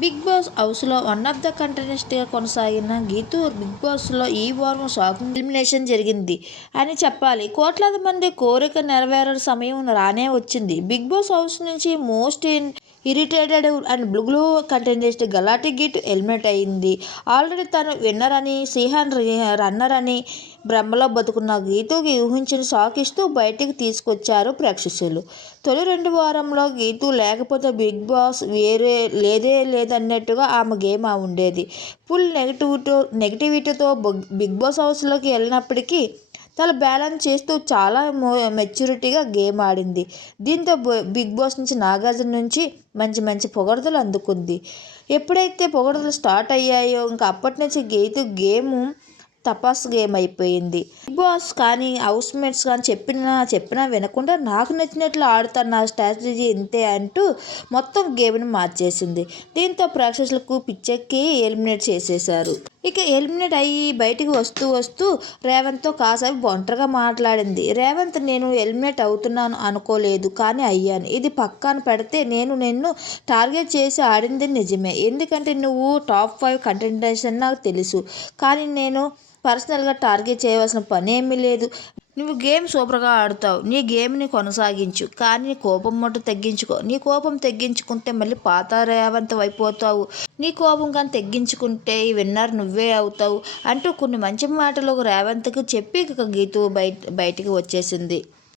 Big boss హౌస్లో one of the కంటెస్టెంట్గా కొనసాగిన గీతూ బిగ్ బాస్లో ఈ వారం షాకింగ్ ఎలిమినేషన్ జరిగింది అని చెప్పాలి. కోట్లాది మంది కోరిక నెరవేరే సమయం రానే వచ్చింది. బిగ్ బాస్ హౌస్ నుంచి most irritated and blue content contestant గలాటి గిట్ హెల్మెట్ అయింది. ఆల్రెడీ తను విన్నర్ అని సిహాన్ రన్నర్ అని భ్రమలో బతుకున్న గీతుకి ఊహించిన షాక్ ఇస్తూ బయటికి తీసుకొచ్చారు ప్రేక్షకులు. తొలి రెండు వారంలో గీతు లేకపోతే బిగ్ బాస్ వేరే లేదే లేదన్నట్టుగా ఆమె గేమ్ ఉండేది. ఫుల్ నెగిటివిటీ నెగిటివిటీతో బిగ్ బాస్ హౌస్లోకి వెళ్ళినప్పటికీ తను బ్యాలెన్స్ చేస్తూ చాలా మెచ్యూరిటీగా గేమ్ ఆడింది. దీంతో బిగ్ బాస్ నుంచి నాగార్జున నుంచి మంచి మంచి పొగడతలు అందుకుంది. ఎప్పుడైతే పొగడతలు స్టార్ట్ అయ్యాయో ఇంకా అప్పటి నుంచి గీతు గేము తపాస్ గేమ్ అయిపోయింది బిగ్ బాస్ కానీ హౌస్ మేట్స్ కానీ చెప్పినా చెప్పినా వినకుండా నాకు నచ్చినట్లు ఆడుతాను నా స్ట్రాటజీ ఇంతే అంటూ మొత్తం గేమ్ని మార్చేసింది. దీంతో ప్రేక్షకులకు పిచ్చెక్కి ఎలిమినేట్ చేసేశారు. ఇక ఎలిమినేట్ అయ్యి బయటికి వస్తూ వస్తూ రేవంత్తో కాసేపు ఒంటరిగా మాట్లాడింది. రేవంత్ నేను ఎలిమినేట్ అవుతున్నాను అనుకోలేదు కానీ అయ్యాను. ఇది పక్కన పెడితే నేను నిన్ను టార్గెట్ చేసి ఆడింది నిజమే. ఎందుకంటే నువ్వు టాప్ ఫైవ్ కంటెంటేషన్ నాకు తెలుసు. కానీ నేను పర్సనల్గా టార్గెట్ చేయవలసిన పని ఏమీ లేదు. నువ్వు గేమ్ సూపర్గా ఆడుతావు. నీ గేమ్ని కొనసాగించు. కానీ నీ కోపం మటు తగ్గించుకో. నీ కోపం తగ్గించుకుంటే మళ్ళీ పాత రేవంతం అయిపోతావు. నీ కోపం కానీ తగ్గించుకుంటే ఈ విన్నర్ నువ్వే అవుతావు అంటూ కొన్ని మంచి మాటలు రేవంత్కి చెప్పి గీతు బయట బయటికి వచ్చేసింది.